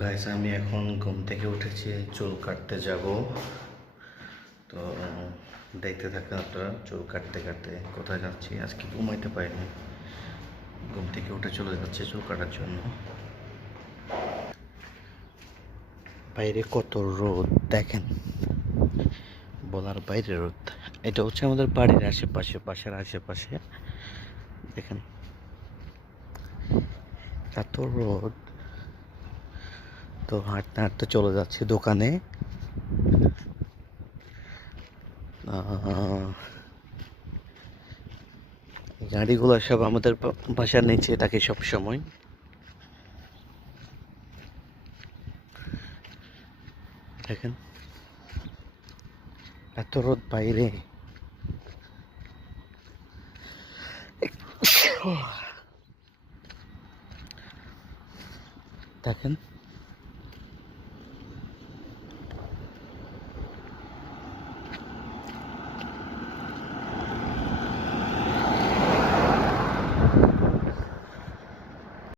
Guys আমি এখন ঘুম থেকে উঠেছি, চুল কাটতে যাব। তো দেখতে থাকেন আপনারা, চুল কাটতে কাটতে কোথায় যাচ্ছি। আজকে ঘুমাইতে পারিনি, ঘুম থেকে উঠে চলে যাচ্ছে চুল কাটার জন্য। বাইরে কত রোদ দেখেন, বলার বাইরে রোদ। এটা হচ্ছে আমাদের বাড়ির আশেপাশে, বাসার আশেপাশে দেখেন এত রোদ। তো হাঁটতে হাঁটতে চলে যাচ্ছি দোকানে। গাড়িগুলো সব আমাদের বাসার নিচে থাকে সব সময়। দেখেন এত রোদ বাইরে। দেখেন